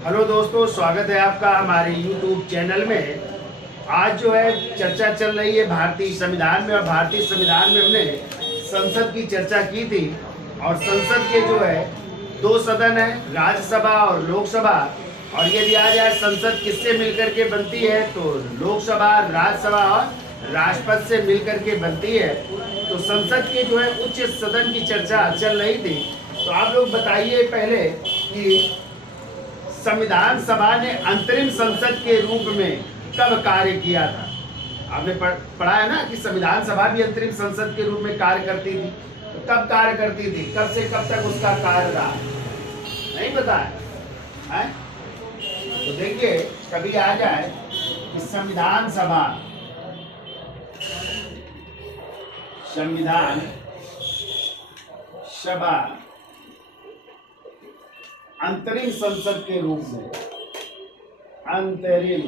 Hello दोस्तों, स्वागत है आपका हमारे YouTube चैनल में। आज जो है चर्चा चल रही है भारतीय संविधान में, और भारतीय संविधान में हमने संसद की चर्चा की थी। और संसद के जो है दो सदन है, राज्यसभा और लोकसभा। और ये दिया जाए संसद किससे मिलकर के बनती है, तो लोकसभा, राज्यसभा और राष्ट्रपति से मिलकर के बनती है। तो संसद के जो है उच्च सदन की चर्चा चल रही थी। तो आप लोग बताइए पहले कि संविधान सभा ने अंतरिम संसद के रूप में कब कार्य किया था। आपने पढ़ा है ना कि संविधान सभा भी अंतरिम संसद के रूप में कार्य करती थी। तो कब कार्य करती थी, कब से कब तक उसका कार्य रहा, नहीं पता है? तो देखिए, कभी आ जाए कि संविधान सभा अंतरिम संसद के रूप में, अंतरिम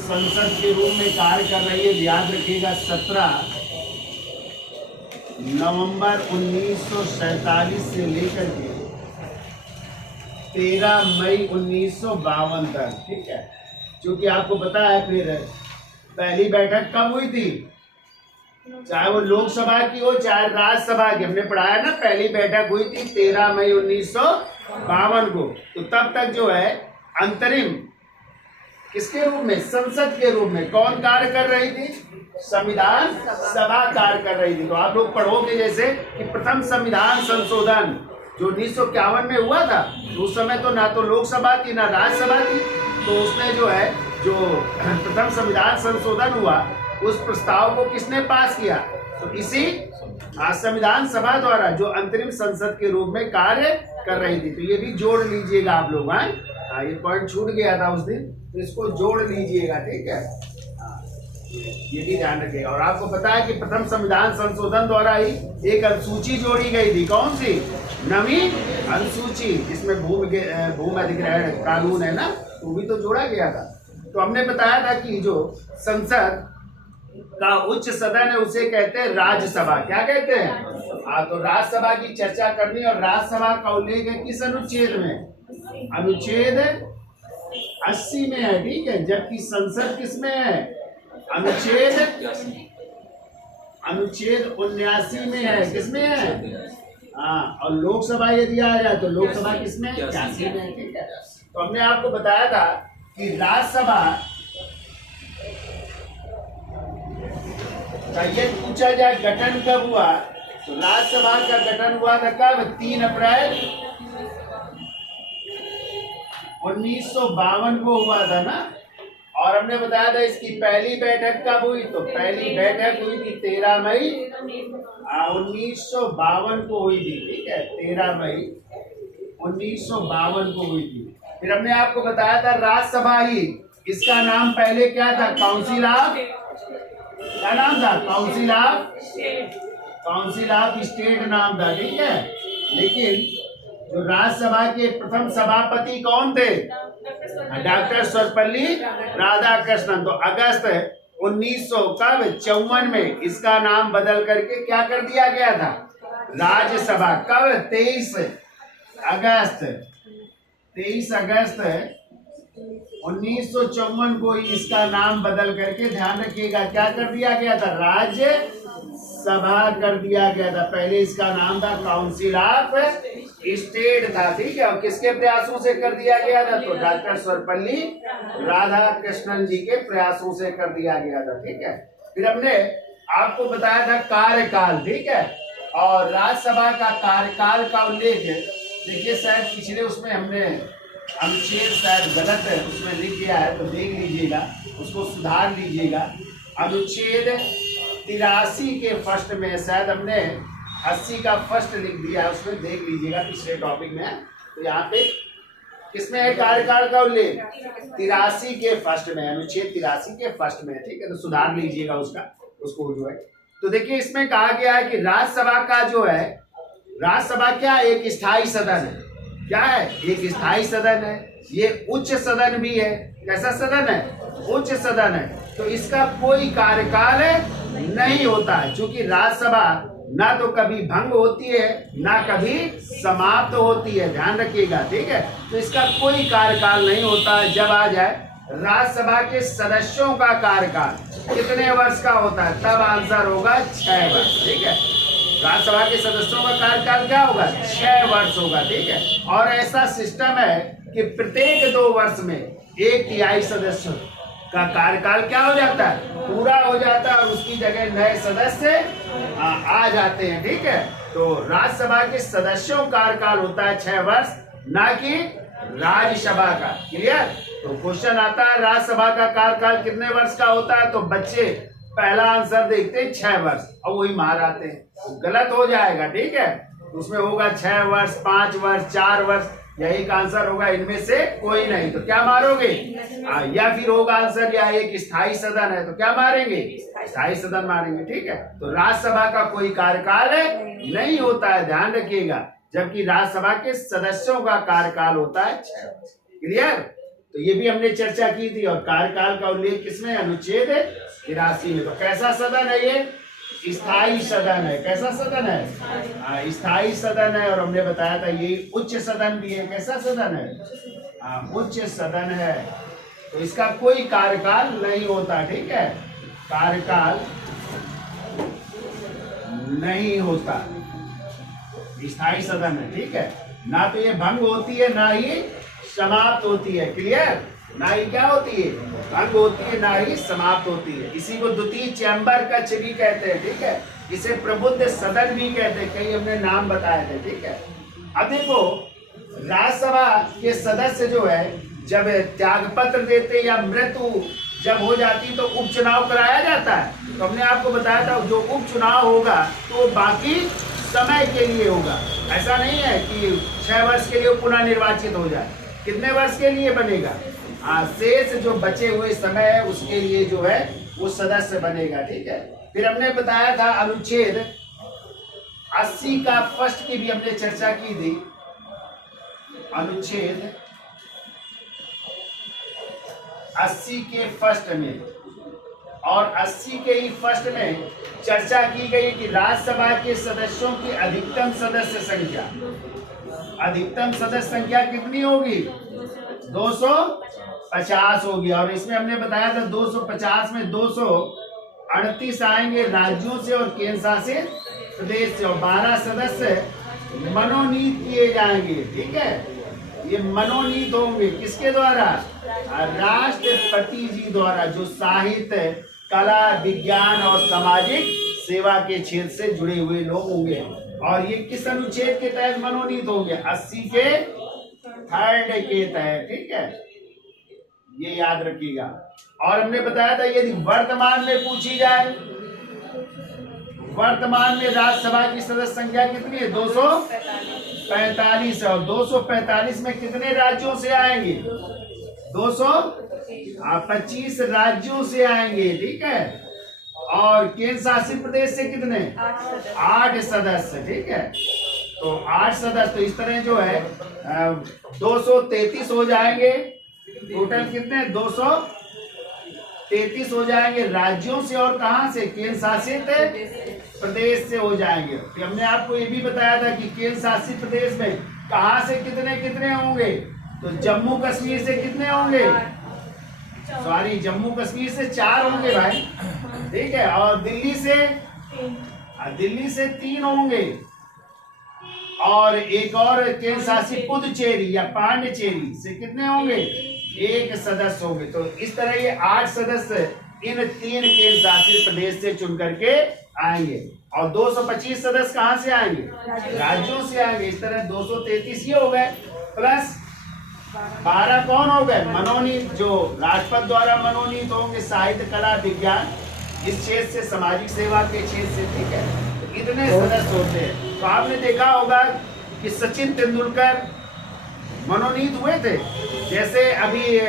संसद के रूप में कार्य कर रही है। याद रखिएगा, 17 नवंबर 1947 से लेकर के 13 मई 1952 तक। ठीक है, क्योंकि आपको पता है फिर पहली बैठक कब हुई थी, चाहे वो लोकसभा की हो चाहे राज्यसभा की। हमने पढ़ाया ना, पहली बैठक हुई थी 13 मई 1952 को। तो तब तक जो है अंतरिम किसके रूप में, संसद के रूप में कौन कार्य कर रही थी, संविधान सभा कार्य कर रही थी। तो आप लोग पढ़ोगे जैसे कि प्रथम संविधान संशोधन जो 1951 में हुआ था, तो उस समय तो ना तो लोकसभा थी ना राज्यसभा थी। तो उसमें जो है जो प्रथम संविधान संशोधन हुआ, उस प्रस्ताव को किसने पास किया, तो इसी संविधान सभा द्वारा, जो अंतरिम संसद के रूप में कार्य कर रही थी। तो ये भी जोड़ लीजिएगा आप लोग। हाँ, ये पॉइंट छूट गया था उस दिन, तो इसको जोड़ लीजिएगा। ठीक है, ये भी ध्यान रखिएगा। और आपको पता है कि प्रथम संविधान संशोधन द्वारा ही एक अनुसूची जोड़ी गई थी। कौन सी, नवीं अनुसूची, जिसमें भूमि अधिग्रहण कानून है ना, वो भी तो जोड़ा गया था। तो हमने बताया था कि जो संसद का उच्च सदन है उसे कहते हैं राज्यसभा। क्या कहते हैं? तो राज्यसभा की चर्चा करनी। और राज्यसभा का उल्लेख है किस अनुच्छेद में, अनुच्छेद 80 में है। ठीक है, जबकि संसद किसमें है, अनुच्छेद 79 में है। किसमें है? और लोकसभा यदि आ जाए तो लोकसभा किसमें, 81 में है। ठीक है, तो हमने आपको बताया था कि राज्यसभा ये पूछा जाए गठन कब हुआ, तो राज्यसभा का गठन हुआ था कब, 3 अप्रैल 1952 को हुआ था ना। और हमने बताया था इसकी पहली बैठक कब हुई, तो पहली बैठक हुई थी 13 मई 1952 को हुई थी। ठीक है, 13 मई 1952 को हुई थी। फिर हमने आपको बताया था राज्यसभा ही, इसका नाम पहले क्या था, काउंसिल ऑफ, क्या नाम था, काउंसिल ऑफ स्टेट नाम था। ठीक है, लेकिन जो राज्यसभा के प्रथम सभापति कौन थे, डॉक्टर सर्वपल्ली राधाकृष्णन। तो अगस्त 1954 में इसका नाम बदल करके क्या कर दिया गया था, राज्यसभा। कब, 23 अगस्त 1954 को इसका नाम बदल करके, ध्यान रखिएगा, क्या कर दिया गया था, राज्यसभा कर दिया गया था। पहले इसका नाम था काउंसिल ऑफ स्टेट था। ठीक है, और किसके प्रयासों से कर दिया गया था, तो डॉक्टर सर्वपल्ली राधाकृष्णन जी के प्रयासों से कर दिया गया था। ठीक है, फिर हमने आपको बताया था कार्यकाल। ठीक है, और राज्यसभा का कार्यकाल का उल्लेख देखिए, शायद पिछले उसमें हमने अनुच्छेद शायद गलत है, उसमें लिख गया है, तो देख लीजिएगा, उसको सुधार लीजिएगा। अनुच्छेद 83 के फर्स्ट में शायद हमने 80 का फर्स्ट लिख दिया है, उसमें देख लीजिएगा पिछले टॉपिक में। तो यहाँ पे किसमें है कार्यकाल का उल्लेख, 83 के फर्स्ट में, अनुच्छेद 83 के फर्स्ट में। ठीक है, तो सुधार लीजिएगा उसको जो है। तो देखिए, इसमें कहा गया है कि राज्यसभा का जो है, राज्यसभा क्या, एक स्थायी सदन है। क्या है, एक स्थायी सदन है। ये उच्च सदन भी है। कैसा सदन है, उच्च सदन है। तो इसका कोई कार्यकाल नहीं होता है, क्योंकि राज्यसभा ना तो कभी भंग होती है ना कभी समाप्त होती है, ध्यान रखिएगा, ठीक है। तो इसका कोई कार्यकाल नहीं होता है। जब आ जाए राज्यसभा के सदस्यों का कार्यकाल कितने वर्ष का होता है, तब आंसर होगा 6 वर्ष, ठीक है। राज्यसभा के सदस्यों का कार्यकाल क्या होगा, 6 वर्ष होगा, ठीक है। और ऐसा सिस्टम है कि प्रत्येक 2 वर्ष में 1/3 सदस्य का कार्यकाल क्या हो जाता है, पूरा हो जाता है, और उसकी जगह नए सदस्य आ जाते हैं, ठीक है। तो राज्यसभा के सदस्यों का कार्यकाल होता है 6 वर्ष, ना कि राज्यसभा का। क्लियर। तो क्वेश्चन आता है राज्यसभा का कार्यकाल कितने वर्ष का होता है, तो बच्चे पहला आंसर देखते हैं 6 वर्ष और वही मार आते हैं, तो गलत हो जाएगा, ठीक है। उसमें होगा 6 वर्ष, 5 वर्ष, 4 वर्ष, यही का आंसर होगा, इनमें से कोई नहीं। तो क्या मारोगे, या फिर होगा आंसर या एक स्थायी सदन है, तो क्या मारेंगे, स्थायी सदन मारेंगे, ठीक है। तो राज्यसभा का कोई कार्यकाल नहीं होता है, ध्यान रखिएगा, जबकि राज्यसभा के सदस्यों का कार्यकाल होता है 6 वर्ष। क्लियर। तो ये भी हमने चर्चा की थी। और कार्यकाल का उल्लेख किसमें, अनुच्छेद 83 में। तो कैसा सदन है ये, स्थायी सदन है। कैसा सदन है, स्थायी सदन है। और हमने बताया था ये उच्च सदन भी है। कैसा सदन है, उच्च सदन है। तो इसका कोई कार्यकाल नहीं होता, ठीक है, कार्यकाल नहीं होता, स्थायी सदन है, ठीक है। ना तो ये भंग होती है ना ही समाप्त होती है। क्लियर। ना ही क्या होती है, भंग होती है, ना ही समाप्त होती है। इसी को द्वितीय चैम्बर कक्ष भी कहते हैं, ठीक है। इसे प्रबुद्ध सदन भी कहते हैं, कई हमने नाम बताए थे, ठीक है। अब देखो राज्यसभा के सदस्य जो है जब त्यागपत्र देते या मृत्यु जब हो जाती तो उपचुनाव कराया जाता है। तो हमने आपको बताया था जो उपचुनाव होगा तो बाकी समय के लिए होगा। ऐसा नहीं है कि 6 वर्ष के लिए पुनः निर्वाचित हो जाए। कितने वर्ष के लिए बनेगा, शेष जो बचे हुए समय है उसके लिए जो है वो सदस्य बनेगा, ठीक है। फिर हमने बताया था अनुच्छेद 80 का फर्स्ट की भी हमने चर्चा की थी। अनुच्छेद 80 के फर्स्ट में और 80 के ही फर्स्ट में चर्चा की गई कि राज्यसभा के सदस्यों की अधिकतम सदस्य संख्या कितनी होगी, 250 होगी। और इसमें हमने बताया था 250 में 238 आएंगे राज्यों से और केंद्र शासित प्रदेश से, और 12 सदस्य मनोनीत किए जाएंगे, ठीक है। ये मनोनीत होंगे किसके द्वारा, राष्ट्रपति जी द्वारा, जो साहित्य, कला, विज्ञान और सामाजिक सेवा के क्षेत्र से जुड़े हुए लोग होंगे। और ये किस अनुच्छेद के तहत मनोनीत होंगे, 80 के 3rd के तहत, ठीक है, ये याद रखिएगा। और हमने बताया था यदि वर्तमान में पूछी जाए, वर्तमान में राज्यसभा की सदस्य संख्या कितनी है, 245 है। और 245 में कितने राज्यों से आएंगे, 225 राज्यों से आएंगे, ठीक है। और केंद्र शासित प्रदेश से कितने, 8 सदस्य, ठीक है। तो 8 सदस्य, तो इस तरह जो है 233 हो जाएंगे। टोटल कितने, 233 हो जाएंगे राज्यों से, और कहां से, केंद्र शासित प्रदेश से हो जाएंगे। फिर हमने आपको ये भी बताया था कि केंद्र शासित प्रदेश में कहां से कितने कितने होंगे, तो जम्मू कश्मीर से कितने होंगे, सॉरी जम्मू कश्मीर से 4 होंगे भाई, ठीक है। और दिल्ली से 3 होंगे। और एक और केंद्र शासित पुदुचेरी या पांडिचेरी से कितने होंगे, 1 सदस्य होंगे। तो इस तरह ये 8 सदस्य इन 3 केंद्र शासित प्रदेश से चुन करके आएंगे। और 225 सदस्य कहां से आएंगे, राज्यों से आएंगे। इस तरह 233 ये हो गए, प्लस 12 कौन हो गए, मनोनीत, जो राष्ट्रपति द्वारा मनोनीत होंगे, साहित्य, कला, विज्ञान इस क्षेत्र से, सामाजिक सेवा के क्षेत्र से, ठीक है। तो इतने सदस्य होते हैं। तो आपने देखा होगा कि सचिन तेंदुलकर मनोनीत हुए थे। जैसे अभी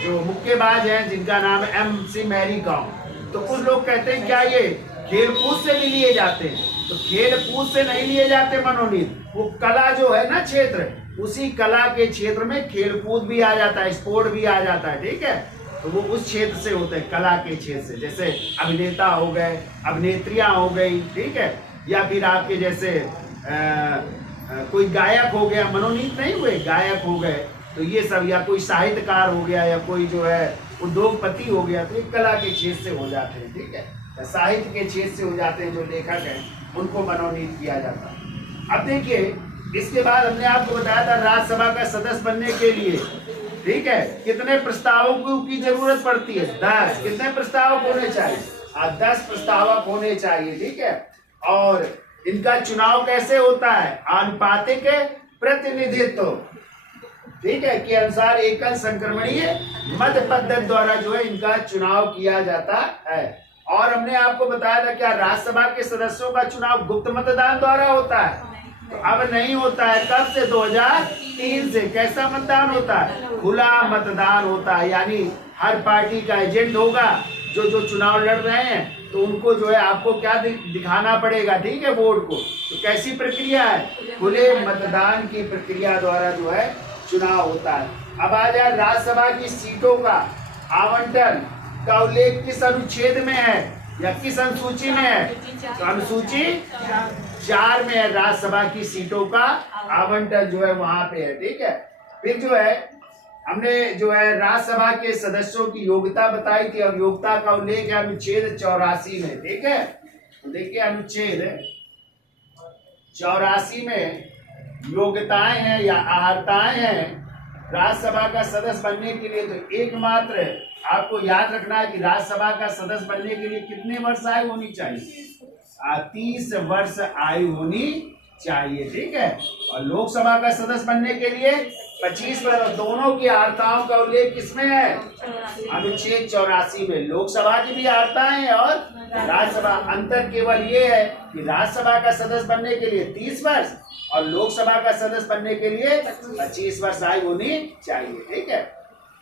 जो मुक्केबाज हैं जिनका नाम है MC मैरी कॉम, तो कुछ लोग कहते हैं क्या ये खेल कूद से भी लिए जाते हैं, तो खेल कूद से नहीं लिए जाते मनोनीत, वो कला जो है ना क्षेत्र, उसी कला के क्षेत्र में खेल कूद भी आ जाता है, स्पोर्ट भी आ जाता है, ठीक है। तो वो उस क्षेत्र से होते हैं, कला के क्षेत्र से। जैसे अभिनेता हो गए, अभिनेत्रियां हो गई, ठीक है, या फिर आपके जैसे कोई गायक हो गया, मनोनीत नहीं हुए, गायक हो गए, तो ये सब, या कोई साहित्यकार हो गया, या कोई जो है उद्योगपति हो गया, तो ये कला के क्षेत्र से हो जाते हैं, ठीक है, साहित्य के क्षेत्र से हो जाते हैं। जो लेखक हैं उनको मनोनीत किया जाता है। अब देखिए, इसके बाद हमने आपको बताया था राज्यसभा का सदस्य बनने के लिए, ठीक है, कितने प्रस्तावकों की जरूरत पड़ती है? 10। कितने प्रस्तावक होने चाहिए? 10 प्रस्तावक होने चाहिए, ठीक है। और इनका चुनाव कैसे होता है? आनुपातिक प्रतिनिधित्व, ठीक है, के अनुसार एकल संक्रमणीय मत पद्धति द्वारा जो है इनका चुनाव किया जाता है। और हमने आपको बताया था क्या राज्यसभा के सदस्यों का चुनाव गुप्त मतदान द्वारा होता है? तो अब नहीं होता है। कब से? 2003 से। कैसा मतदान होता है? खुला मतदान होता है, यानी हर पार्टी का एजेंट होगा जो जो चुनाव लड़ रहे हैं, तो उनको जो है आपको क्या दिखाना पड़ेगा, ठीक है, वोट को। तो कैसी प्रक्रिया है? खुले मतदान की प्रक्रिया द्वारा जो है चुनाव होता है। अब आ जाए राज्यसभा की सीटों का आवंटन का उल्लेख किस अनुच्छेद में है या किस अनुसूची में है? तो अनुसूची 4 में है। राज्यसभा की सीटों का आवंटन जो है वहां पे है, ठीक है। फिर जो है हमने जो है राज्यसभा के सदस्यों की योग्यता बताई थी, और योग्यता का उल्लेख है अनुच्छेद 84 में, ठीक है। तो देखिए अनुच्छेद 84 में योग्यताएं हैं या अर्हताएं हैं राज्यसभा का सदस्य बनने के लिए। तो एकमात्र आपको याद रखना है कि राज्यसभा का सदस्य बनने के लिए कितने वर्ष आयु होनी चाहिए? 30 वर्ष आयु होनी चाहिए, ठीक है। और लोकसभा का सदस्य बनने के लिए 25 वर्ष। दोनों की अर्हताओं का उल्लेख किसमें है? अनुच्छेद 84 में। लोकसभा की भी अर्हताएं हैं और राज्यसभा। अंतर केवल ये है कि राज्यसभा का सदस्य बनने के लिए 30 वर्ष और लोकसभा का सदस्य बनने के लिए 25 वर्ष आयु होनी चाहिए, ठीक है।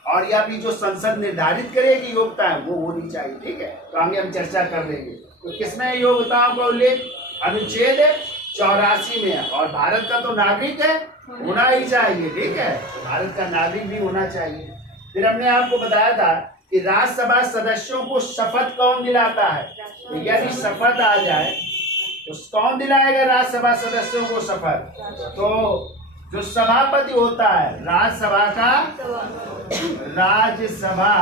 और या भी जो संसद निर्धारित करेगी योग्यता है वो होनी चाहिए, ठीक है। तो आगे हम चर्चा कर लेंगे। तो किसमें योग्यताओं का उल्लेख? अनुच्छेद 84 में है। और भारत का तो नागरिक है, होना ही चाहिए, ठीक है, भारत का नागरिक भी होना चाहिए। फिर हमने आपको बताया था कि राज्यसभा सदस्यों को शपथ कौन दिलाता है? तो यदि शपथ आ जाए तो कौन दिलाएगा राज्यसभा सदस्यों को शपथ? तो जो सभापति होता है राज्यसभा का, राज्यसभा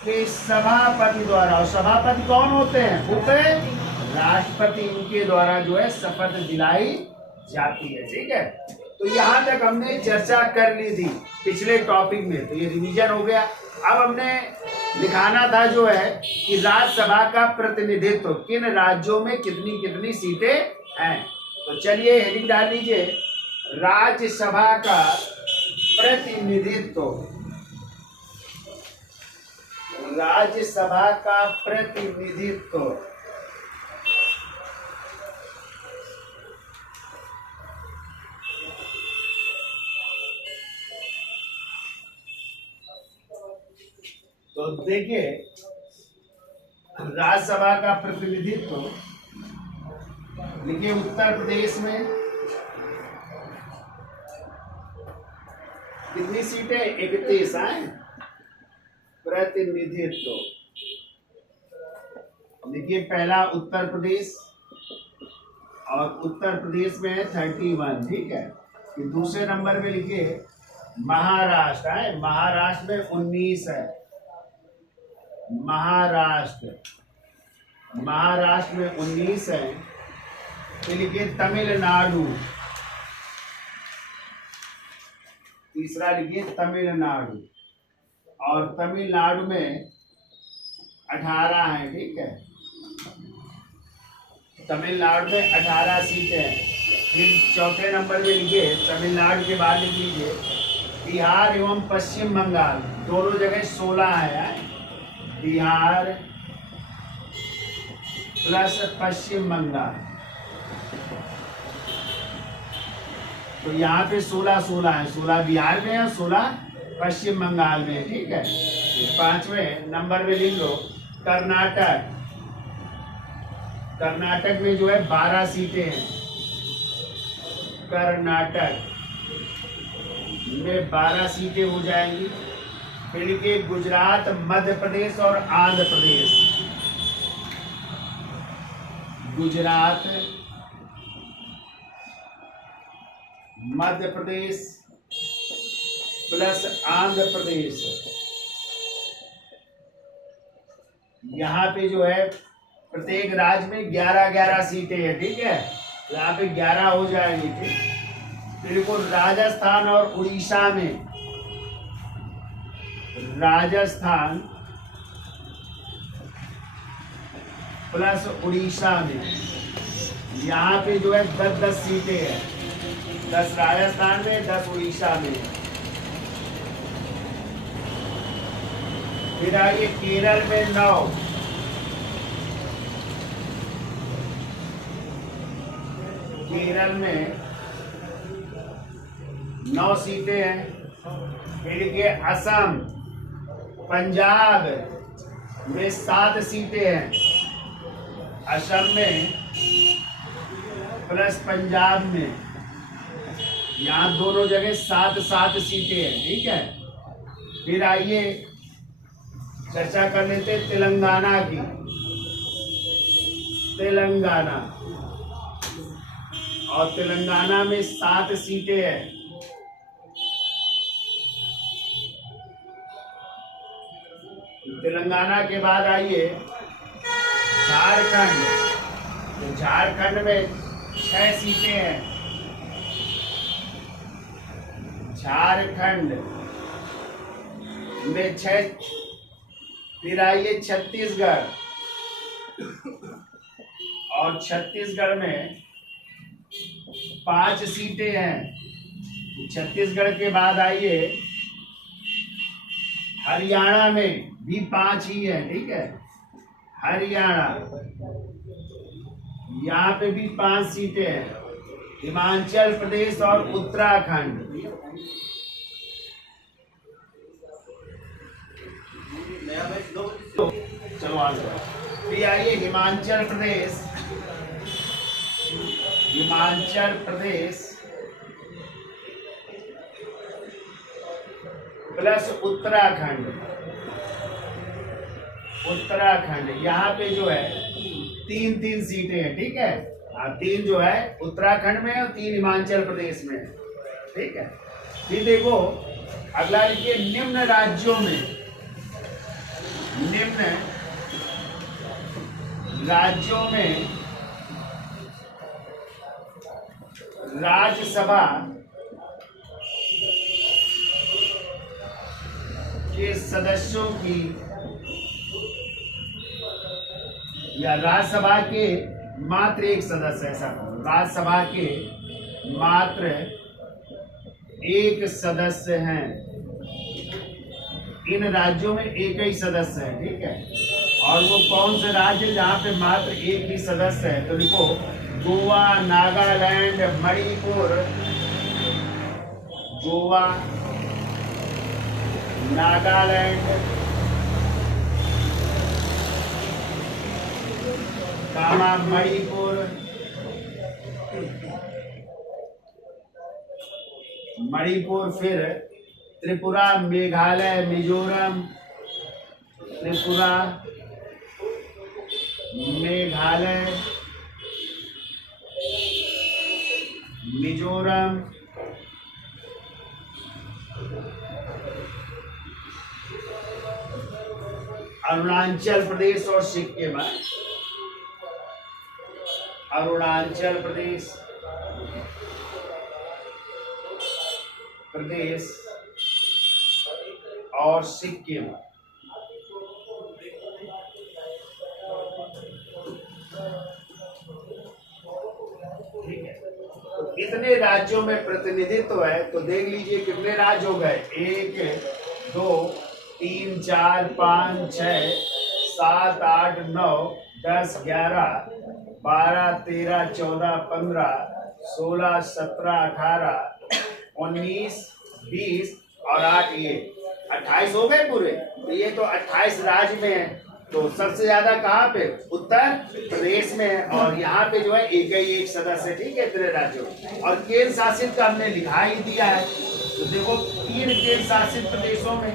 के सभापति द्वारा, और सभापति कौन होते हैं? उप राष्ट्रपति, इनके द्वारा जो है शपथ दिलाई जाती है, ठीक है। तो यहाँ तक हमने चर्चा कर ली थी पिछले टॉपिक में, तो ये रिवीजन हो गया। अब हमने दिखाना था जो है कि राज्यसभा का प्रतिनिधित्व किन राज्यों में कितनी कितनी सीटें हैं। तो चलिए हेडिंग डाल लीजिए, राज्यसभा का प्रतिनिधित्व, राज्यसभा का प्रतिनिधित्व तो देखिए राज्यसभा का प्रतिनिधित्व लिखिए उत्तर प्रदेश में कितनी सीटें? 31 हैं। प्रतिनिधित्व देखिए पहला उत्तर प्रदेश, और उत्तर प्रदेश में है 31, ठीक है। फिर दूसरे नंबर पे लिखिए महाराष्ट्र है, महाराष्ट्र में 19 है। महाराष्ट्र में 19 है। फिर लिखिए तमिलनाडु, तीसरा लिखिए तमिलनाडु, और तमिलनाडु में 18 है, ठीक है। तमिलनाडु में 18 सीटें हैं। फिर चौथे नंबर पे लिखिए तमिलनाडु के बाद लिख लीजिए बिहार एवं पश्चिम बंगाल, दोनों जगह 16 है। बिहार प्लस पश्चिम बंगाल, तो यहाँ पे 16 है। 16 बिहार में है, 16 पश्चिम बंगाल में, ठीक है। पांचवें नंबर पे लिख लो कर्नाटक, कर्नाटक में जो है 12 सीटें हैं। कर्नाटक में 12 सीटें हो जाएंगी। फिर लिखिए गुजरात, मध्य प्रदेश और आंध्र प्रदेश। गुजरात, मध्य प्रदेश प्लस आंध्र प्रदेश। यहाँ पे जो है प्रत्येक राज्य में 11-11 सीटें हैं, ठीक है। यहाँ पे 11 हो जाएंगी, ठीक। बिल्कुल राजस्थान और उड़ीसा में, राजस्थान प्लस उड़ीसा में यहाँ पे जो है 10-10 सीटें हैं। 10 राजस्थान में, 10 उड़ीसा में। फिर आइए केरल में 9, केरल में 9 सीटें हैं। फिर के असम, पंजाब में 7 सीटें हैं। असम में प्लस पंजाब में, यहाँ दोनों जगह 7-7 सीटें हैं, ठीक है। फिर आइए चर्चा कर लेते हैं तेलंगाना की। तेलंगाना, और तेलंगाना में 7 सीटें हैं। तेलंगाना के बाद आइए झारखंड। तो झारखंड में 6 सीटें हैं। झारखंड में 6। फिर आइए छत्तीसगढ़, और छत्तीसगढ़ में 5 सीटें हैं। छत्तीसगढ़ के बाद आइए हरियाणा में भी 5 ही है, ठीक है। हरियाणा, यहाँ पे भी 5 सीटें हैं। हिमाचल प्रदेश और उत्तराखंड, चलो आगे। फिर आइए हिमाचल प्रदेश, हिमाचल प्रदेश प्लस उत्तराखंड। उत्तराखंड यहाँ पे जो है 3-3 सीटें हैं, ठीक है। 3 जो है उत्तराखंड में और 3 हिमाचल प्रदेश में, ठीक है। फिर देखो अगला लिखिए निम्न राज्यों में, निम्न राज्यों में राज्यसभा के सदस्यों की, या राज्यसभा के मात्र एक सदस्य, ऐसा राज्यसभा के मात्र एक सदस्य हैं। इन राज्यों में एक ही सदस्य है, ठीक है। और वो कौन से राज्य जहाँ पे मात्र एक ही सदस्य है? तो लिखो गोवा, नागालैंड, मणिपुर, गोवा, नागालैंड, कामा मणिपुर, मणिपुर, फिर त्रिपुरा, मेघालय, मिजोरम, त्रिपुरा, मेघालय, मिजोरम, अरुणाचल प्रदेश और सिक्किम। अरुणाचल प्रदेश और सिक्किम। ठीक है, तो इतने राज्यों में प्रतिनिधित्व है। तो देख लीजिए कितने राज्य हो गए, 1 2 3 4 5 6 7 8 9 10 11 12 13 14 15 16 17 18 19 20 और 8, ये 28 हो गए पूरे। तो ये तो 28 राज्य में है। तो सबसे ज्यादा कहाँ पे? उत्तर प्रदेश में है। और यहाँ पे जो है एक ही एक सदस्य, ठीक है, इतने राज्यों। और केंद्र शासित का हमने लिखा ही दिया है। तो देखो 3 केंद्र शासित प्रदेशों में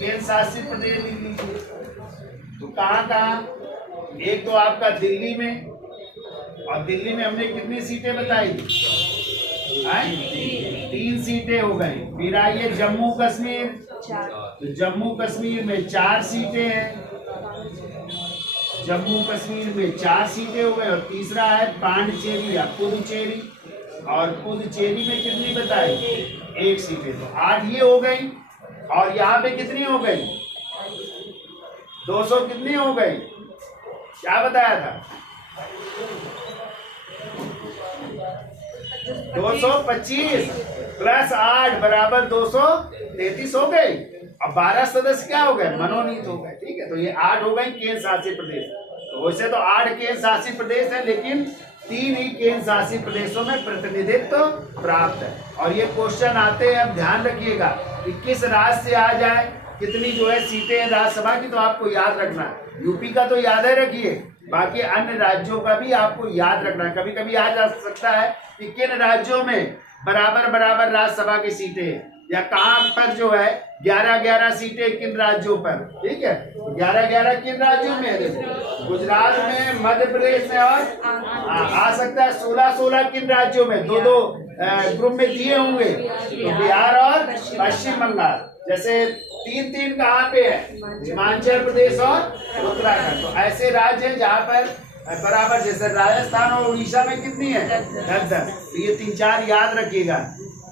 केंद्र शासित प्रदेश लिख लीजिए। तो कहाँ कहाँ, एक तो आपका दिल्ली में, और दिल्ली में हमने कितनी सीटें बताई? 3 सीटें हो गई। फिर आइए जम्मू कश्मीर, तो जम्मू कश्मीर में 4 सीटें हैं, जम्मू कश्मीर में 4 सीटें हो गई। और तीसरा है पांडिचेरी या पुदुचेरी, और पुदुचेरी में कितनी बताई? 1 सीटें। तो 8 ये हो गई। और यहाँ पे कितनी हो गई? 200 कितनी हो गई? क्या बताया था? 225 प्लस 8 बराबर 233 हो गई। अब 12 सदस्य क्या हो गए? मनोनीत हो गए। ठीक है, तो ये 8 हो गए केंद्र शासित प्रदेश। तो वैसे तो 8 केंद्र शासित प्रदेश है, लेकिन 3 ही केंद्र शासित प्रदेशों में प्रतिनिधित्व प्राप्त है। और ये क्वेश्चन आते हैं, अब ध्यान रखिएगा कि किस राज्य से आ जाए, कितनी जो है सीटें हैं राज्यसभा की, तो आपको याद रखना है। यूपी का तो याद है रखिए, बाकी अन्य राज्यों का भी आपको याद रखना है। कभी कभी आ जा सकता है कि किन राज्यों में बराबर बराबर राज्यसभा की सीटें हैं, या कहाँ पर जो है 11-11 सीटें किन राज्यों पर। ठीक है, 11-11 किन राज्यों में है? देखो, गुजरात में, मध्य प्रदेश में, और आ सकता है 16-16 किन राज्यों में, 2-2 ग्रुप में दिए होंगे, तो बिहार और पश्चिम बंगाल। जैसे 3-3 कहाँ पे है? हिमाचल प्रदेश और उत्तराखंड। तो ऐसे राज्य हैं जहाँ पर बराबर, जैसे राजस्थान और उड़ीसा में कितनी है? 10-10। तो ये 3-4 याद रखिएगा,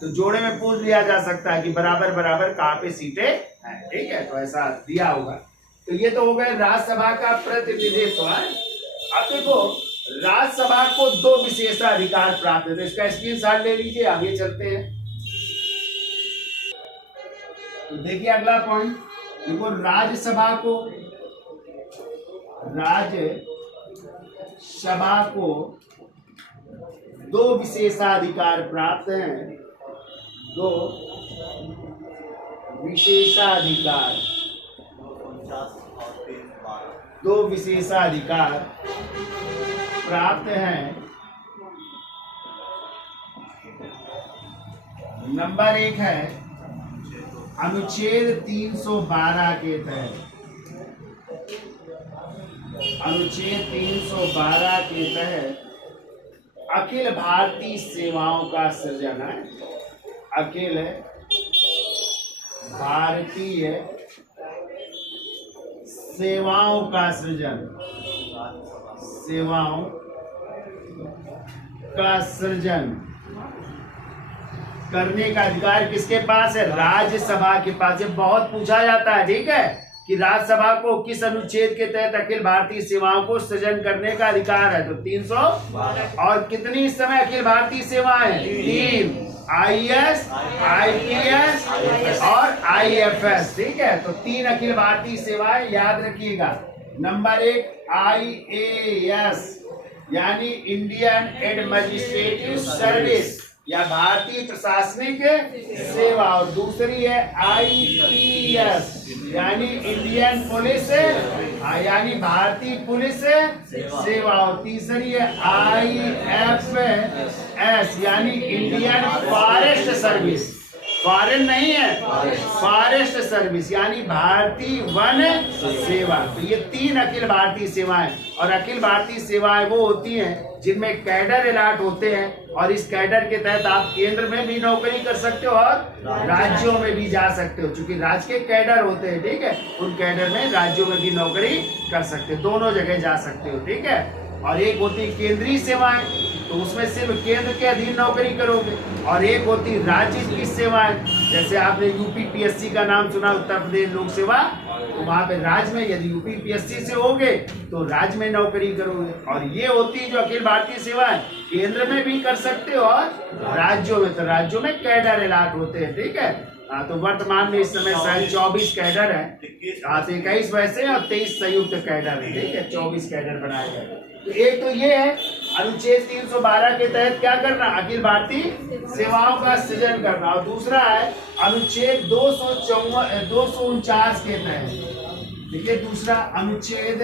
तो जोड़े में पूछ लिया जा सकता है कि बराबर बराबर कहाँ पे सीटें हैं। ठीक है, तो ऐसा दिया होगा। तो ये तो हो गए राज्यसभा का प्रतिनिधित्व है। अब देखो, राज्यसभा को 2 विशेषाधिकार प्राप्त है, तो इसका स्क्रीनशॉट ले लीजिए, आगे चलते हैं। तो देखिए अगला पॉइंट, देखो राज्यसभा को 2 विशेषाधिकार प्राप्त हैं। 2 विशेषाधिकार, 2 विशेषाधिकार प्राप्त हैं। नंबर 1 है अनुच्छेद 312 के तहत, अनुच्छेद 312 के तहत अखिल भारतीय सेवाओं का सृजन है। अखिल भारतीय सेवाओं का सृजन, सेवाओं का सृजन करने का अधिकार किसके पास है? राज्यसभा के पास। ये बहुत पूछा जाता है, ठीक है, कि राज्यसभा को किस अनुच्छेद के तहत अखिल भारतीय सेवाओं को सृजन करने का अधिकार है? तो 300। और कितनी इस समय अखिल भारतीय सेवाएं? 3, IAS, IPS और IFS। ठीक है, तो 3 अखिल भारतीय सेवाएं याद रखिएगा। नंबर 1 IAS यानी इंडियन एडमिनिस्ट्रेटिव सर्विस या भारतीय प्रशासनिक सेवा, और दूसरी है IPS यानी इंडियन पुलिस यानी भारतीय पुलिस सेवा, और तीसरी है IFS यानी इंडियन फॉरेस्ट सर्विस। फॉरेन नहीं है, फॉरेस्ट सर्विस यानी भारतीय वन सेवा। तो ये 3 अखिल भारतीय सेवाएं, और अखिल भारतीय सेवाएं वो होती हैं जिनमें कैडर अलॉट होते हैं, और इस कैडर के तहत आप केंद्र में भी नौकरी कर सकते हो और राज्यों में भी जा सकते हो। चूंकि राज्य के कैडर होते हैं, ठीक है, उन कैडर में राज्यों में भी नौकरी कर सकते हो, दोनों जगह जा सकते हो। ठीक है, और एक होती केंद्रीय सेवाएं, तो उसमें सिर्फ केंद्र के अधीन नौकरी करोगे, और एक होती राज्य की सेवाएं, जैसे आपने UPPSC का नाम सुना, उत्तर प्रदेश लोक सेवा, तो वहां पे राज्य में यदि UPPSC से होगे तो राज्य में नौकरी करोगे। और ये होती जो अखिल भारतीय सेवाएं, केंद्र में भी कर सकते हो और राज्यों में, तो राज्यों में कैडर अलॉट होते हैं। ठीक है, तो वर्तमान में इस समय शायद 24 कैडर है, 21 वैसे और 23 संयुक्त कैडर है। ठीक है, 24 कैडर बनाए गए। तो एक तो ये है अनुच्छेद 312 के तहत क्या करना? अखिल भारतीय सेवाओं का सृजन करना, और दूसरा है अनुच्छेद 249 के तहत। देखिए दूसरा अनुच्छेद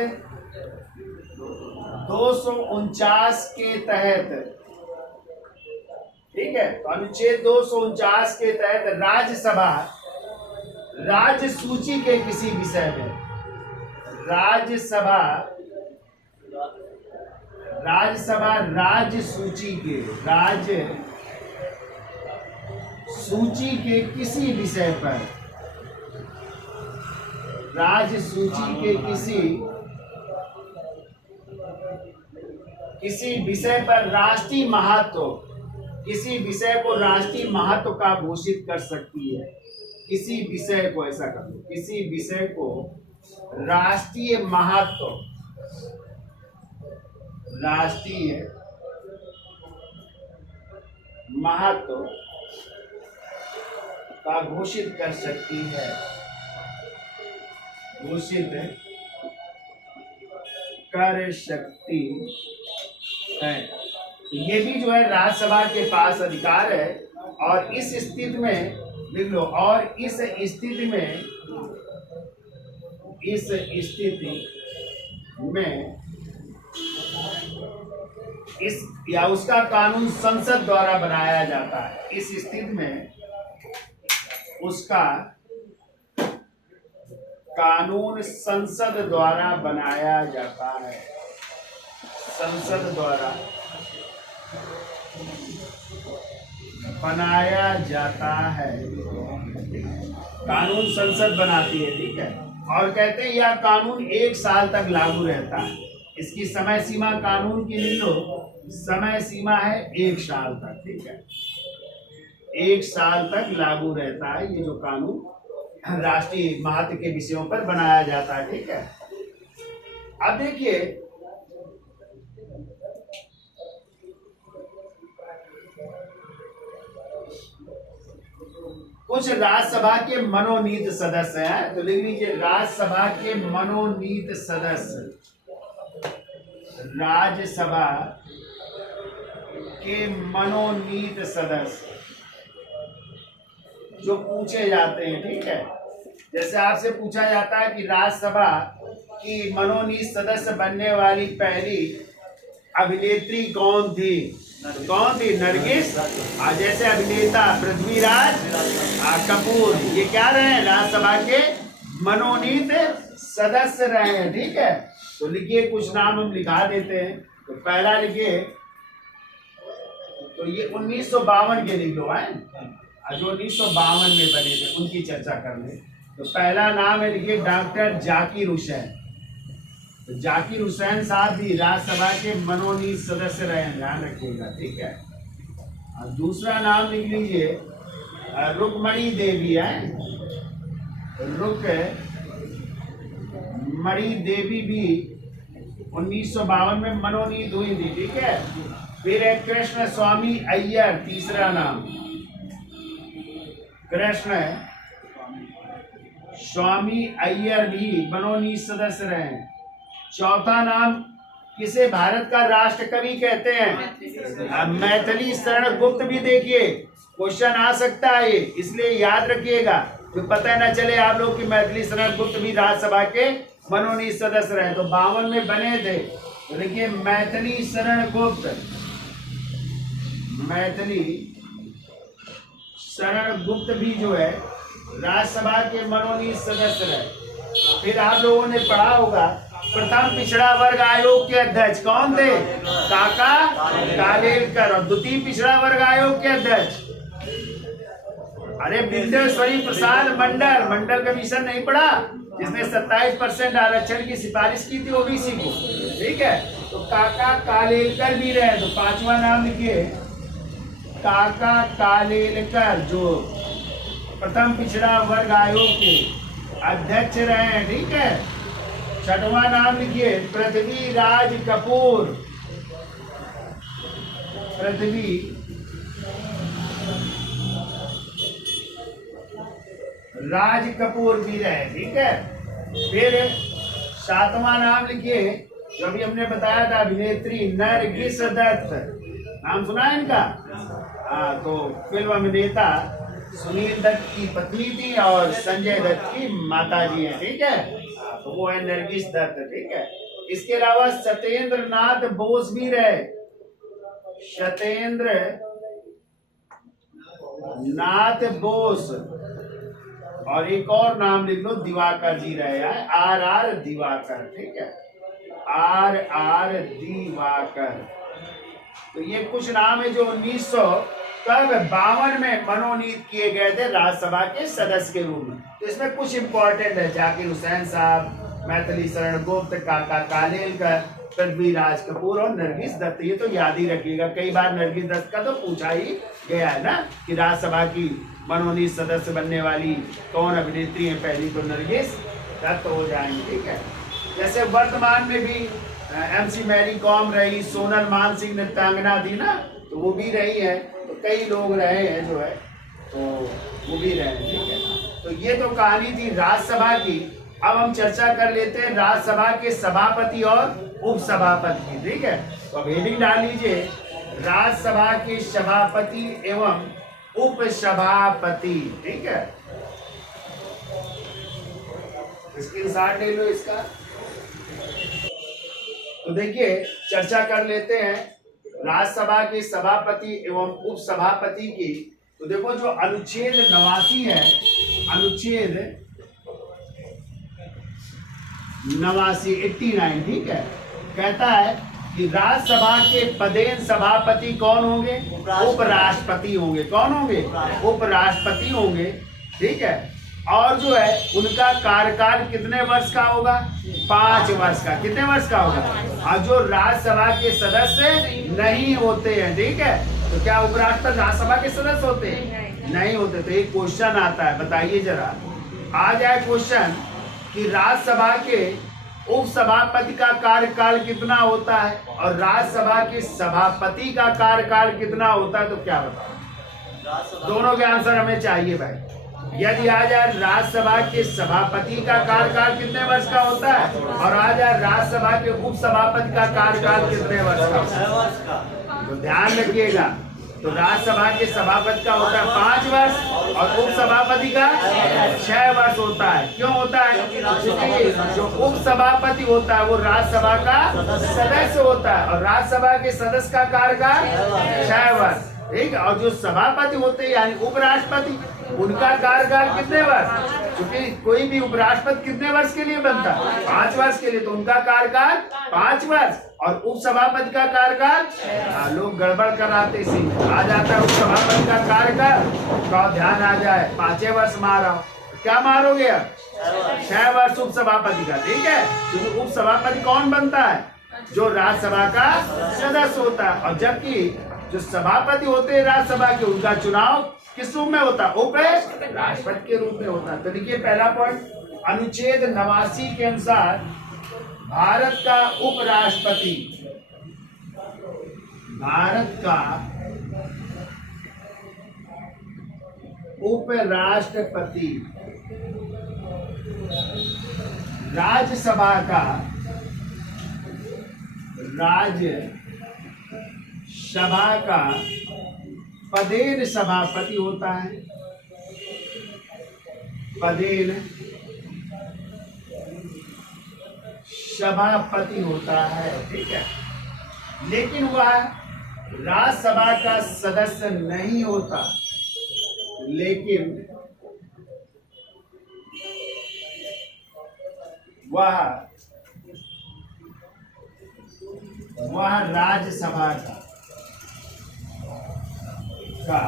249 के तहत, ठीक है, तो अनुच्छेद 249 के तहत राज्य सूची के किसी विषय में, राज्यसभा राज्य सूची के किसी विषय पर, राज्य सूची के किसी विषय पर राष्ट्रीय महत्व, किसी विषय को राष्ट्रीय महत्व का घोषित कर सकती है। किसी विषय को, ऐसा कर लो, किसी विषय को राष्ट्रीय महत्व का घोषित कर सकती है, घोषित कर सकती है। तो ये भी जो है राज्यसभा के पास अधिकार है। और इस स्थिति में लिख लो, और इस स्थिति में इस या उसका कानून संसद द्वारा बनाया जाता है। इस स्थिति में उसका कानून संसद द्वारा बनाया जाता है, संसद द्वारा बनाया जाता है। कानून संसद बनाती है, ठीक है। और कहते हैं यह कानून 1 साल तक लागू रहता है। इसकी समय सीमा कानून की लिख लो, समय सीमा है 1 साल तक, ठीक है। 1 साल तक लागू रहता है ये जो कानून राष्ट्रीय महत्व के विषयों पर बनाया जाता है, ठीक है। अब देखिए कुछ राज्यसभा के मनोनीत सदस्य हैं, तो लिख लीजिए राज्यसभा के मनोनीत सदस्य, राज्यसभा के मनोनीत सदस्य जो पूछे जाते हैं, ठीक है। जैसे आपसे पूछा जाता है कि राज्यसभा की मनोनीत सदस्य बनने वाली पहली अभिनेत्री कौन थी? कौन थी? नरगिस। जैसे अभिनेता पृथ्वीराज कपूर, ये क्या रहे? राज्यसभा के मनोनीत सदस्य रहे हैं, ठीक है। तो लिखिए कुछ नाम हम लिखा देते हैं। तो पहला लिखिए, तो ये 1952 के लिख दो है, जो 1952 में बने थे उनकी चर्चा कर ले। तो पहला नाम है लिखिए डॉक्टर जाकिर हुसैन। तो जाकिर हुसैन साहब भी राज्यसभा के मनोनीत सदस्य रहे हैं, ध्यान रखिएगा, ठीक है। और दूसरा नाम लिख लीजिए रुक्मणी देवी है, रुक्मणी देवी भी 1952 में मनोनीत हुई थी, ठीक है। फिर है कृष्ण स्वामी अय्यर, तीसरा नाम कृष्ण स्वामी अय्यर भी मनोनीत सदस्य रहे हैं। चौथा नाम किसे भारत का राष्ट्र कवि कहते हैं? मैथिली शरण गुप्त भी देखिए क्वेश्चन आ सकता है, इसलिए याद रखिएगा, तो पता न चले आप लोग की मैथिली शरण गुप्त भी राज्यसभा के मनोनीत सदस्य रहे। तो 52 में बने थे। तो देखिए मैथिली शरण गुप्त, मैथिली शरण गुप्त भी जो है राज्यसभा के मनोनीत सदस्य रहे। फिर आप लोगों ने पढ़ा होगा प्रथम पिछड़ा वर्ग आयोग के अध्यक्ष कौन थे? काका कालेलकर। और द्वितीय पिछड़ा वर्ग आयोग के अध्यक्ष अरे बिंदेश्वरी प्रसाद मंडल। मंडल कमीशन नहीं पढ़ा, जिसने 27% आरक्षण की सिफारिश की थी ओबीसी को, ठीक है। तो काका कालेलकर भी रहे। तो पांचवा नाम लिखिए काका कालेलकर, जो प्रथम पिछड़ा वर्ग आयोग के अध्यक्ष रहे हैं, ठीक है। छठवां नाम लिखिए पृथ्वीराज कपूर। पृथ्वी राज कपूर भी रहे, ठीक है। फिर सातवां नाम लिखिए, जो अभी हमने बताया था अभिनेत्री नरगिस दत्त, नाम सुना है इनका? हाँ, तो फिल्म अभिनेता सुनील दत्त की पत्नी थी और संजय दत्त की माता जी है, ठीक है। तो वो है नरगिस दत्त, ठीक है। इसके अलावा सत्येंद्र नाथ बोस भी रहे। सत्येंद्र नाथ बोस और एक और नाम लिख लो, दिवाकर जी रहे हैं, आर दिवाकर, ठीक है, आर दिवाकर। तो ये कुछ नाम है जो 1952 में मनोनीत किए गए थे राज्यसभा के सदस्य के रूप में। तो इसमें कुछ इंपॉर्टेंट है, जाकिर हुसैन साहब, मैथिली शरण गुप्त, काका कालेलकर, पृथ्वीराज कपूर और नरगिस दत्त। ये तो याद ही रखिएगा, कई बार नरगिस दत्त का तो पूछा ही गया है ना कि राज्यसभा की मनोनीत सदस्य बनने वाली कौन अभिनेत्री है, पहली तो नरगिस दत्त हो जाएंगे, ठीक है। जैसे वर्तमान में भी MC मैरी कॉम रही, सोनल मानसिंह नृत्यांगना थी ना, तो वो भी रही है, तो कई लोग रहे हैं जो है, तो वो भी रहे हैं, ठीक है। तो ये तो कहानी थी राज्यसभा की। अब हम चर्चा कर लेते हैं राज्यसभा के सभापति और उपसभापति की, ठीक है। तो अब हेडिंग डाल लीजिए, राज्यसभा के सभापति एवं उपसभापति, ठीक है। स्क्रीनशॉट ले लो इसका। तो देखिए चर्चा कर लेते हैं राज्यसभा के सभापति एवं उपसभापति की। तो देखो जो अनुच्छेद 89 है, अनुच्छेद 89 89, ठीक है, कहता है कि राज्यसभा के पदेन सभापति कौन होंगे? उपराष्ट्रपति होंगे। कौन होंगे? उपराष्ट्रपति होंगे, ठीक है। और जो है उनका कार्यकाल कितने वर्ष का होगा? 5 वर्ष का। कितने वर्ष का होगा? और जो राज्यसभा के सदस्य नहीं होते हैं, ठीक है, तो क्या उपराष्ट्रपति राज्यसभा के सदस्य होते हैं? नहीं होते। तो एक क्वेश्चन आता है, बताइए जरा, आ जाए क्वेश्चन कि राज्यसभा के उपसभापति का कार्यकाल कितना होता है और राज्यसभा के सभापति का कार्यकाल कितना होता है, तो क्या बताओ? दोनों के आंसर हमें चाहिए भाई। यदि आ जाए राज्यसभा के सभापति का कार्यकाल कितने वर्ष का होता है और आ जाए राज्यसभा के उपसभापति का कार्यकाल कितने वर्ष का होता है, तो ध्यान रखिएगा। तो राज्यसभा के सभापति का होता है 5 वर्ष और उपसभापति का 6 वर्ष होता है। क्यों होता है? क्योंकि जो उपसभापति होता है वो राज्यसभा का सदस्य होता है और राज्यसभा के सदस्य का कार्यकाल 6 वर्ष, ठीक है। और जो सभापति होते हैं यानी उपराष्ट्रपति, उनका कार्यकाल कितने वर्ष? क्योंकि कोई भी उपराष्ट्रपति कितने वर्ष के लिए बनता है? 5 वर्ष के लिए, तो उनका कार्यकाल 5 वर्ष और उपसभापति का कार्यकाल, लोग गड़बड़ कराते इसी आ जाता है उपसभापति का कार्यकाल, तो ध्यान आ जाए 5 वर्ष मारा, क्या मारोगे अब? 6 वर्ष उपसभापति का, ठीक है। क्योंकि उपसभापति कौन बनता है? जो राज्यसभा का सदस्य होता है। और जबकि जो सभापति होते हैं राज्यसभा के, उनका चुनाव किस रूप में होता है? उप राष्ट्रपति के रूप में होता है। तो देखिए पहला पॉइंट, अनुच्छेद 89 के अनुसार भारत का उपराष्ट्रपति, भारत का उपराष्ट्रपति राज्यसभा का पदेन सभापति होता है। पदेन सभापति होता है, ठीक है। लेकिन वह राज्यसभा का सदस्य नहीं होता, लेकिन वह राज्यसभा का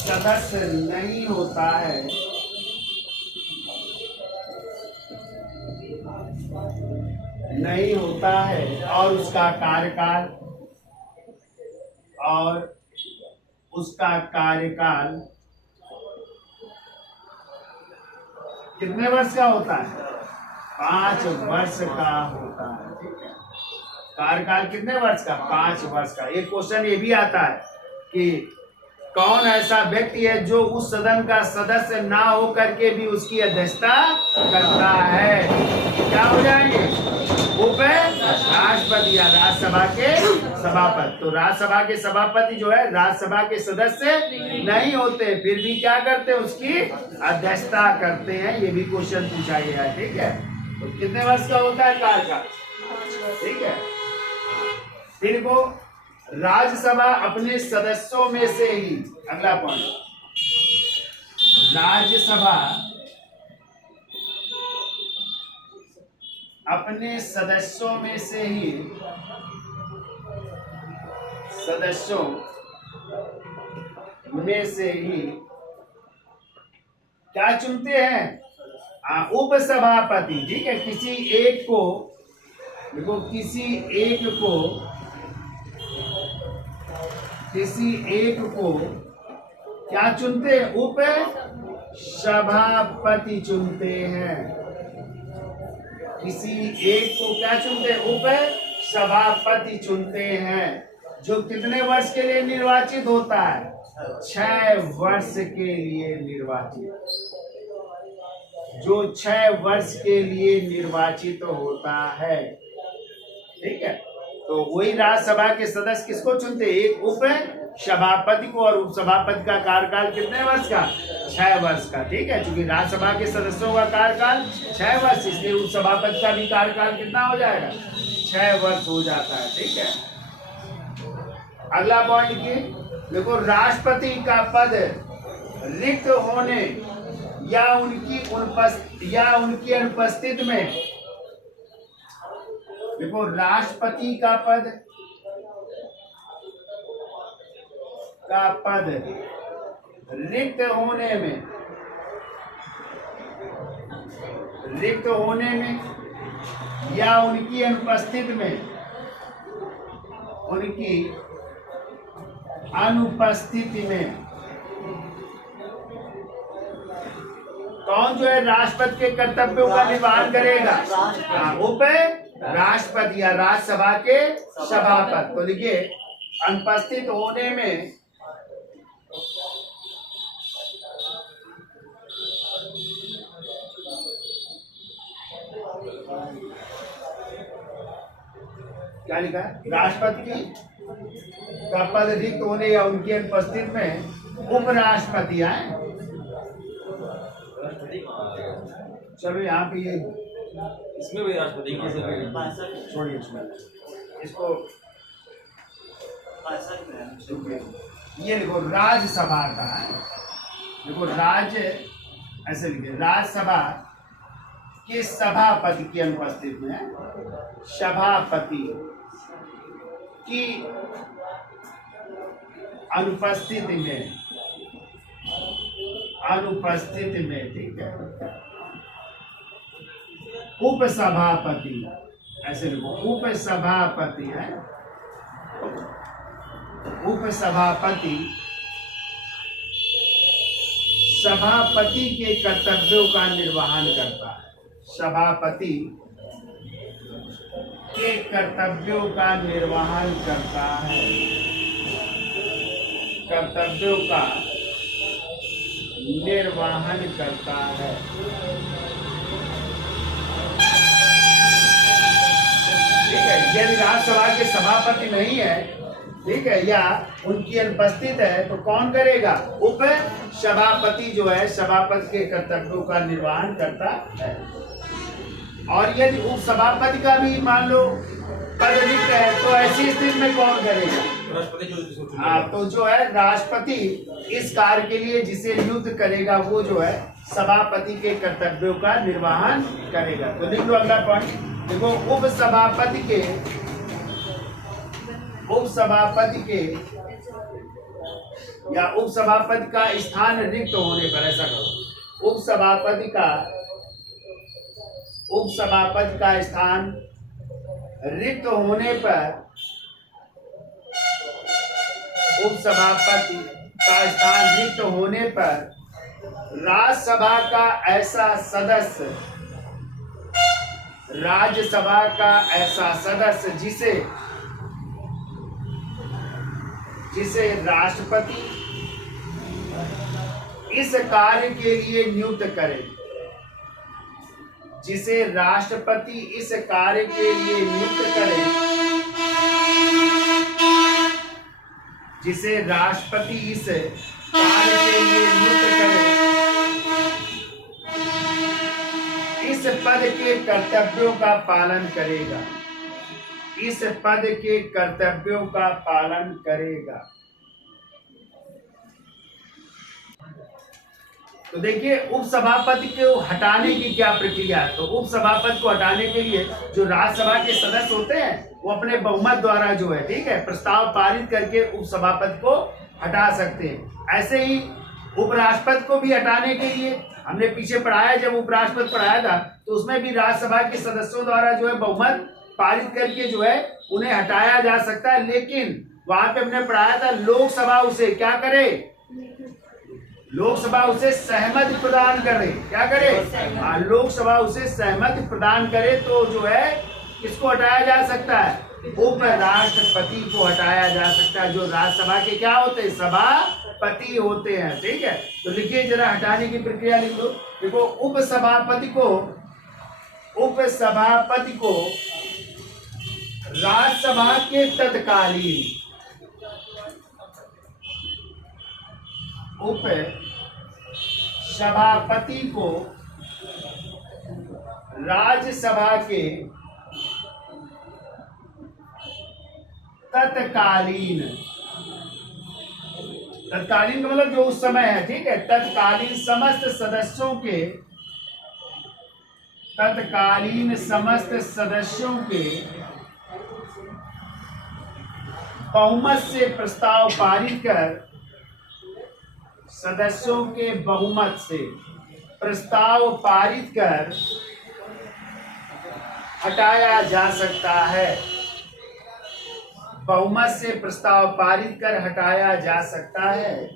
सदस्य नहीं होता है, और उसका कार्यकाल कितने वर्ष का होता है? 5 वर्ष का होता है, ठीक है। कार्यकाल कितने वर्ष का? 5 वर्ष का। एक क्वेश्चन ये भी आता है कि कौन ऐसा व्यक्ति है जो उस सदन का सदस्य ना हो करके भी उसकी अध्यक्षता करता है? क्या हो जाएंगे? उप राष्ट्रपति या राज्यसभा के सभापति। तो राज्यसभा के सभापति जो है राज्यसभा के सदस्य नहीं होते, फिर भी क्या करते हैं? उसकी अध्यक्षता करते हैं। ये भी क्वेश्चन पूछा गया है, ठीक है। तो कितने वर्ष का होता है कार्यकाल? ठीक है। फिर वो राज्यसभा अपने सदस्यों में से ही, अगला पॉइंट, राज्यसभा अपने सदस्यों में से ही क्या चुनते हैं? उपसभापति। ठीक है, किसी एक को देखो, किसी एक को क्या चुनते हैं? उपसभापति चुनते हैं। किसी एक को क्या चुनते हैं? उपसभापति चुनते हैं, जो कितने वर्ष के लिए निर्वाचित होता है? 6 वर्ष के लिए निर्वाचित, जो 6 वर्ष के लिए निर्वाचित होता है। ठीक है, तो वही राज्यसभा के सदस्य किसको चुनते? एक उपसभापति को, और उपसभापति का कार्यकाल कितने वर्ष का? 6 वर्ष का। ठीक है, क्योंकि राज्यसभा के सदस्यों का कार्यकाल 6 वर्ष, इसलिए उपसभापति का भी कार्यकाल कितना हो जाएगा? 6 वर्ष हो जाता है। ठीक है, अगला पॉइंट की देखो, राष्ट्रपति का पद रिक्त होने या उनकी अनुपस्थिति में, देखो राष्ट्रपति का पद रिक्त होने में या उनकी अनुपस्थिति में कौन जो है राष्ट्रपति के कर्तव्यों का निर्वहन करेगा? उप राष्ट्रपति या राज्यसभा के सभापति। तो देखिए, अनुपस्थित होने में क्या लिखा है? राष्ट्रपति का पद रिक्त होने या उनकी अनुपस्थिति में उपराष्ट्रपति आए। चलो यहाँ पे ये इसमें भी राष्ट्रपति छोड़िए, इसको ये देखो, राज्यसभा का है। देखो, राज्य ऐसे लिखे, राज्यसभा के सभापति की अनुपस्थिति में, सभापति की अनुपस्थिति में, ठीक है, उपसभापति, ऐसे लिखो, उपसभापति है। उपसभापति सभापति के कर्तव्यों का निर्वहन करता है। सभापति के कर्तव्यों का निर्वहन करता है। कर्तव्यों का निर्वहन करता है। ठीक है, यदि राज्यसभा के सभापति नहीं है, ठीक है, या उनकी अनुपस्थित है, तो कौन करेगा? उप सभापति जो है, सभापति के कर्तव्यों का निर्वहन करता है। और यदि उप सभापति का भी मान लो पद रिक्त है, तो ऐसी स्थिति में कौन करेगा? राष्ट्रपति। हाँ, तो जो है राष्ट्रपति इस कार्य के लिए जिसे नियुक्त करेगा, वो जो है सभापति के कर्तव्यों का निर्वहन करेगा। तो लिख लो अगला पॉइंट। देखो, उपसभापति के या उपसभापति का स्थान रिक्त होने पर, ऐसा करो, उपसभापति का स्थान रिक्त होने पर, उपसभापति का स्थान रिक्त होने पर राज्यसभा का ऐसा सदस्य जिसे राष्ट्रपति इस कार्य के लिए नियुक्त करे, जिसे राष्ट्रपति इस कार्य के लिए नियुक्त करे, जिसे राष्ट्रपति इस कार्य के लिए नियुक्त करे, इस पद के कर्तव्यों का पालन करेगा। इस पद के कर्तव्यों का पालन करेगा। तो देखिए उपसभापति को हटाने की क्या प्रक्रिया है। तो उपसभापति को हटाने के लिए जो राज्यसभा के सदस्य होते हैं वो अपने बहुमत द्वारा जो है, ठीक है, प्रस्ताव पारित करके उपसभापति को हटा सकते हैं। ऐसे ही उपराष्ट्रपति को भी हटाने के लिए हमने पीछे पढ़ाया, जब उपराष्ट्रपति पढ़ाया था तो उसमें भी राज्यसभा के सदस्यों द्वारा जो है बहुमत पारित करके जो है उन्हें हटाया जा सकता है। लेकिन वहां पे हमने पढ़ाया था लोकसभा उसे क्या करे, लोकसभा उसे सहमति प्रदान करे, क्या करे, हाँ, लोकसभा उसे सहमति प्रदान करे तो जो है किसको हटाया जा सकता है, उपराष्ट्रपति को हटाया जा सकता है, जो राज्यसभा के क्या होते हैं, सभापति होते हैं। ठीक है, तो लिखिए जरा हटाने की प्रक्रिया लिख लो। देखो उपसभापति को राज्यसभा के तत्कालीन उपसभापति को राज्यसभा के तत्कालीन का मतलब जो उस समय है, ठीक है, तत्कालीन समस्त सदस्यों के बहुमत से प्रस्ताव पारित कर, सदस्यों के बहुमत से प्रस्ताव पारित कर हटाया जा सकता है, बहुमत से प्रस्ताव पारित कर हटाया जा सकता है।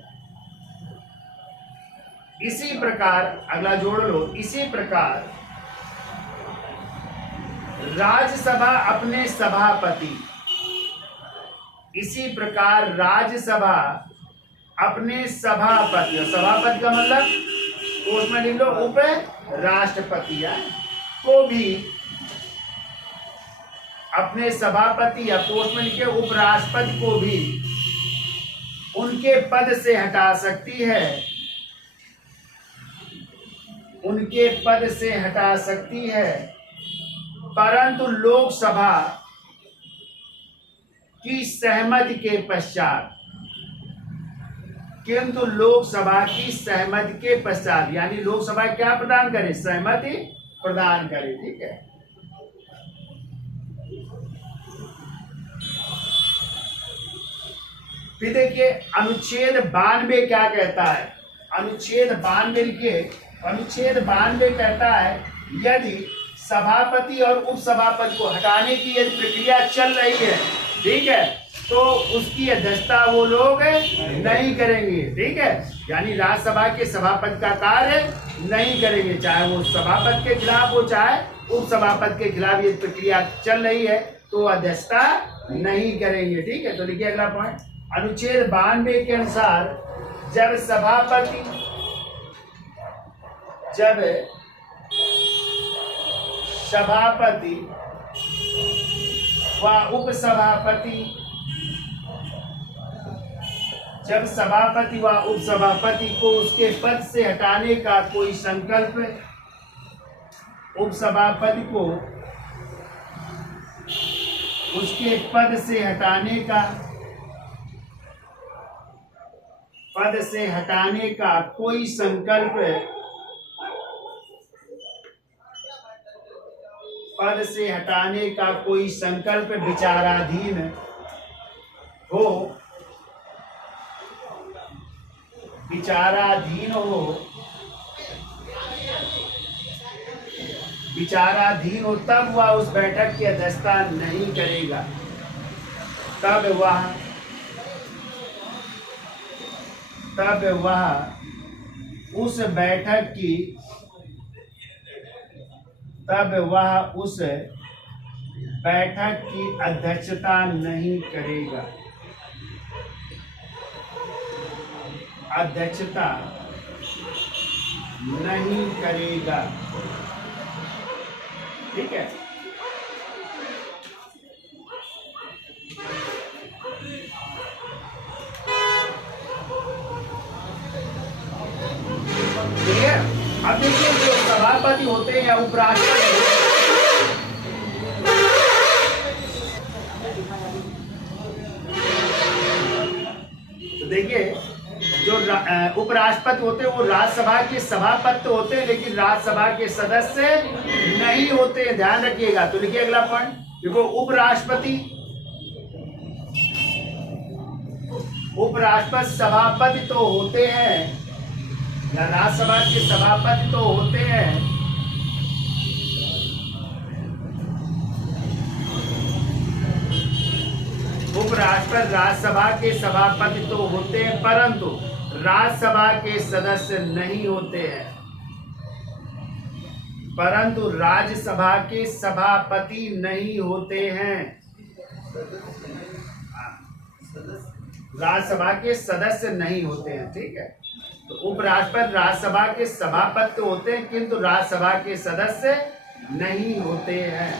इसी प्रकार अगला जोड़ लो, इसी प्रकार राज्यसभा अपने सभापति, इसी प्रकार राज्यसभा अपने सभापति, सभापति का मतलब तो उसमें लिख लो उप राष्ट्रपति को भी अपने सभापति या पोस्ट में लिखे उपराष्ट्रपति को भी उनके पद से हटा सकती है, उनके पद से हटा सकती है, परंतु लोकसभा की सहमति के पश्चात, किंतु लोकसभा की सहमति के पश्चात, यानी लोकसभा क्या प्रदान करे, सहमति प्रदान करे। ठीक है, फिर देखिए अनुच्छेद 92 क्या कहता है, अनुच्छेद 92 लिखिए, अनुच्छेद 92 कहता है यदि सभापति और उपसभापति को हटाने की यदि प्रक्रिया चल रही है, ठीक है, तो उसकी अध्यक्षता वो लोग नहीं करेंगे। ठीक है, यानी राज्यसभा के सभापति का कार्य नहीं करेंगे, चाहे वो सभापति के खिलाफ हो चाहे उपसभापति के खिलाफ ये प्रक्रिया चल रही है तो अध्यक्षता नहीं करेंगे। ठीक है, तो लिखिए अगला पॉइंट, अनुच्छेद 92 के अनुसार जब सभापति व उपसभापति, जब सभापति व उपसभापति को उसके पद से हटाने का कोई संकल्प, उपसभापति को उसके पद से हटाने का कोई संकल्प, पद से हटाने का कोई संकल्प विचाराधीन हो, तब वह उस बैठक की अध्यक्षता नहीं करेगा, तब वह उस बैठक की अध्यक्षता नहीं करेगा, ठीक है। अब देखिए जो सभापति होते हैं या उपराष्ट्रपति, तो देखिए जो उपराष्ट्रपति होते हैं वो राज्यसभा के सभापति तो होते हैं, लेकिन राज्यसभा के सदस्य नहीं होते हैं, ध्यान रखिएगा। तो लिखिए अगला पॉइंट, देखो उपराष्ट्रपति सभापति तो होते हैं या राज्यसभा के सभापति तो होते हैं, उपराष्ट्रपति राज्यसभा के सभापति तो होते हैं परंतु राज्यसभा के सदस्य नहीं होते हैं, परंतु राज्यसभा के सभापति नहीं होते हैं, राज्यसभा के सदस्य नहीं होते हैं, ठीक है। तो उपराष्ट्रपति राज्यसभा के सभापति तो होते हैं किंतु राज्यसभा के सदस्य नहीं होते हैं।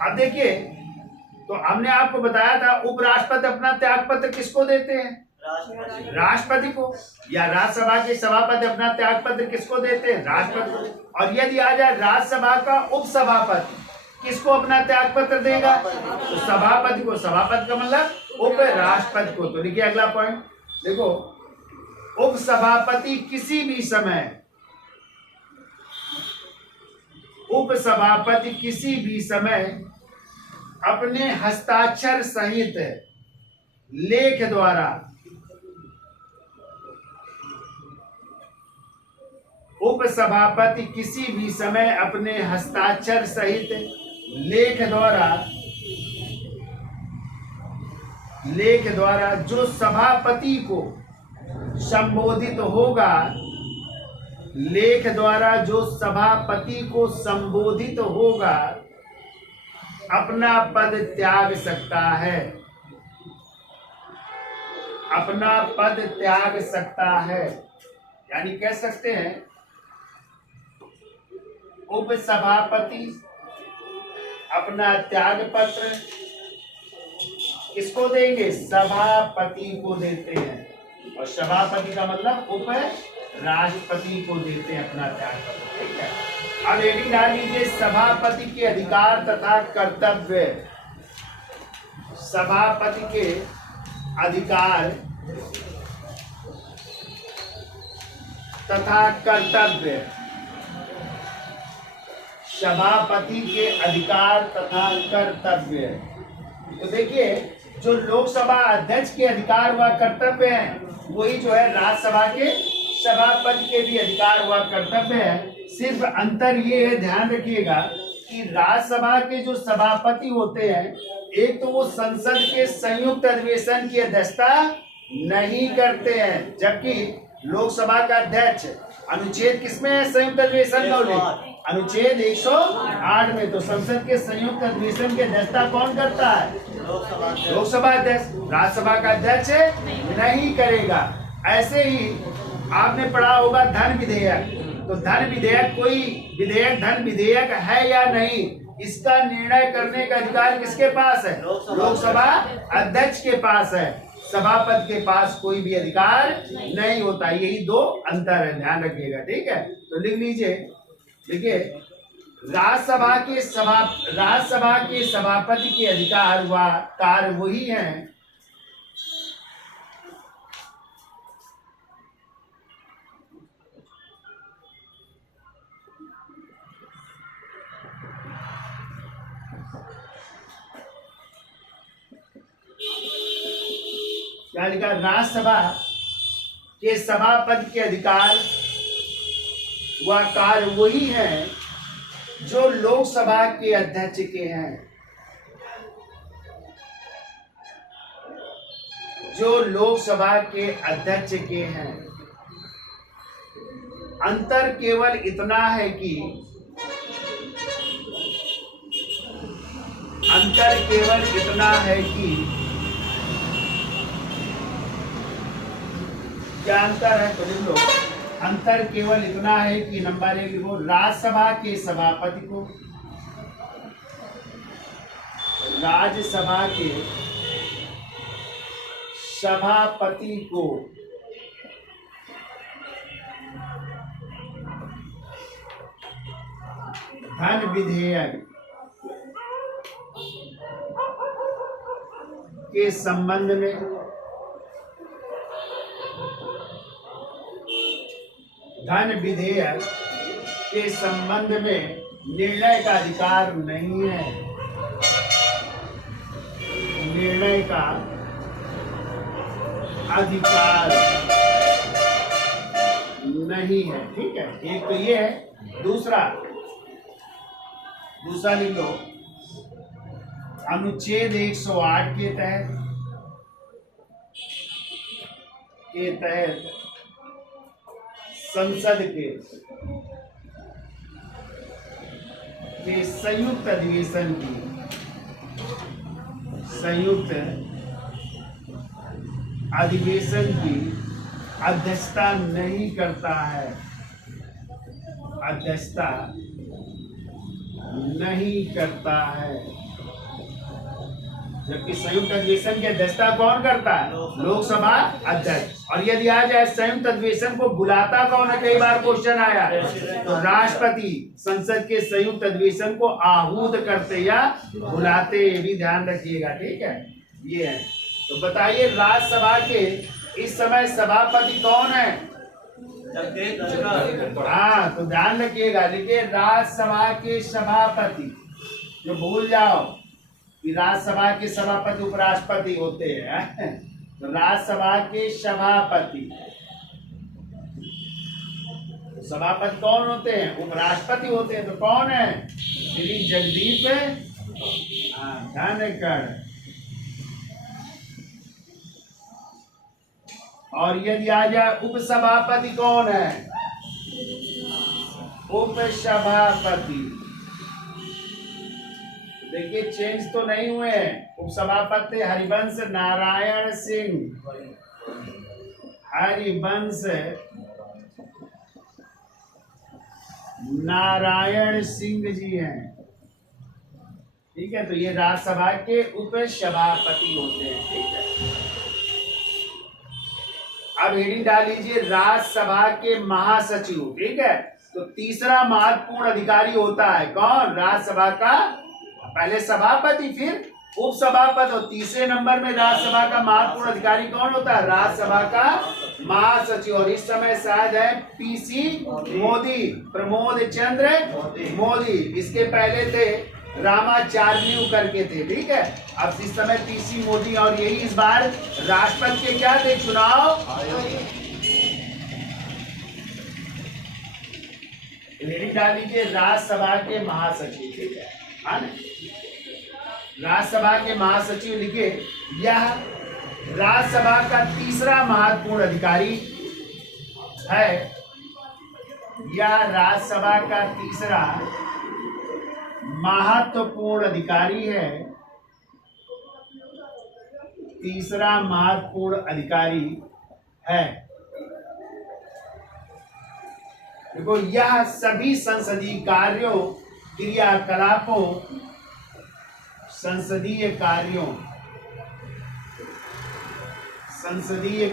अब देखिए, तो हमने आपको बताया था उपराष्ट्रपति अपना त्याग पत्र किसको देते हैं? राष्ट्रपति को। या राज्यसभा के सभापति अपना त्याग पत्र किसको देते हैं? राष्ट्रपति को। और यदि आ जाए राज्यसभा का उपसभापति किसको अपना त्याग पत्र देगा? तो सभापति को। सभापति का मतलब उपराष्ट्रपति को। तो लिखिए अगला पॉइंट, देखो उपसभापति किसी भी समय, उपसभापति किसी भी समय अपने हस्ताक्षर सहित लेख द्वारा उपसभापति किसी भी समय अपने हस्ताक्षर सहित लेख द्वारा जो सभापति को संबोधित होगा, लेख द्वारा जो सभापति को संबोधित होगा अपना पद त्याग सकता है, अपना पद त्याग सकता है। यानी कह सकते हैं उपसभापति अपना त्याग पत्र किसको देंगे? सभापति को देते हैं। और सभापति का मतलब उप राष्ट्रपति को देते हैं अपना त्याग पत्र, ठीक है। अब हेडिंग डाल लीजिए, सभापति के अधिकार तथा कर्तव्य। सभापति के अधिकार तथा कर्तव्य। सभापति के अधिकार तथा कर्तव्य। तो देखिए, जो लोकसभा अध्यक्ष के अधिकार व कर्तव्य हैं वही जो है राज्यसभा के सभापति के भी अधिकार व कर्तव्य है। सिर्फ अंतर ये है, ध्यान रखिएगा, कि राज्यसभा के जो सभापति होते हैं, एक तो वो संसद के संयुक्त अधिवेशन की अध्यक्षता नहीं करते हैं, जबकि लोकसभा का अध्यक्ष अनुच्छेद किसमें है? संयुक्त अधिवेशन का उल्लेख अनुच्छेद 108 में। तो संसद के संयुक्त अधिवेशन की अध्यक्षता कौन करता है? लोकसभा अध्यक्ष। राज्यसभा का अध्यक्ष नहीं करेगा। ऐसे ही आपने पढ़ा होगा धन विधेयक। तो धन विधेयक, कोई विधेयक धन विधेयक है या नहीं, इसका निर्णय करने का अधिकार किसके पास है? लोकसभा अध्यक्ष के पास है। सभापति के पास कोई भी अधिकार नहीं होता। यही दो अंतर है, ध्यान रखिएगा, ठीक है। तो लिख लीजिए, देखिए, राज्यसभा के सभापति के अधिकार व कार्य वही हैं क्या लिखा? राज्यसभा के सभापति के अधिकार व कार्य वही हैं जो लोकसभा के अध्यक्ष के हैं, जो लोकसभा के अध्यक्ष के हैं। अंतर केवल इतना है कि क्या अंतर है? तो लिख लो, अंतर केवल इतना है कि नंबर 1 लिखो, राज्यसभा के सभापति को, राज्यसभा के सभापति को धन विधेयक के संबंध में धन विधेयक के संबंध में निर्णय का अधिकार नहीं है। निर्णय का अधिकार नहीं है। ठीक है, एक तो ये है। दूसरा लिख लो, अनुच्छेद 108 के तहत संसद के संयुक्त अधिवेशन की अध्यक्षता नहीं करता है। अध्यक्षता नहीं करता है। जबकि संयुक्त अधिवेशन की अध्यक्षता कौन करता है? लोकसभा अध्यक्ष। और यदि आ जाए संयुक्त अधिवेशन को बुलाता कौन है? कई बार क्वेश्चन आया, तो राष्ट्रपति संसद के संयुक्त अधिवेशन को आहूत करते या बुलाते, ये भी ध्यान रखिएगा। ठीक है, ये है। तो बताइए, राज्यसभा के इस समय सभापति कौन है? हाँ, तो ध्यान रखिएगा। देखिए, राज्यसभा के सभापति, जो भूल जाओ कि राज्यसभा के सभापति उपराष्ट्रपति होते हैं, तो राज्यसभा के सभापति, सभापति कौन होते हैं? उपराष्ट्रपति होते हैं। तो कौन है? श्री जगदीप धनखड़। और यदि आ जाए उपसभापति कौन है? उपसभापति। देखिए, चेंज तो नहीं हुए हैं। उपसभापति हरिवंश नारायण सिंह, हरिवंश नारायण सिंह जी हैं। ठीक है, तो ये राज्यसभा के उपसभापति होते हैं। ठीक है, अब हेडिंग डाल लीजिए, राज्यसभा के महासचिव। ठीक है, तो तीसरा महत्वपूर्ण अधिकारी होता है कौन? राज्यसभा का पहले सभापति, फिर उपसभापति, और तीसरे नंबर में राज्यसभा का महत्वपूर्ण अधिकारी कौन होता है? राज्यसभा का महासचिव। और इस समय शायद है पीसी मोदी, प्रमोद चंद्र मोदी। इसके पहले थे रामाचार्यू करके थे। ठीक है, अब इस समय पीसी मोदी, और यही इस बार राष्ट्रपति के क्या थे? चुनाव डाल लीजिए, राज्यसभा के महासचिव। ठीक है, राज्यसभा के महासचिव लिखे, यह राज्यसभा का तीसरा महत्वपूर्ण अधिकारी है। यह राज्यसभा का तीसरा महत्वपूर्ण अधिकारी है। तीसरा महत्वपूर्ण अधिकारी है। देखो, यह सभी संसदीय कार्यों, क्रियाकलापों, संसदीय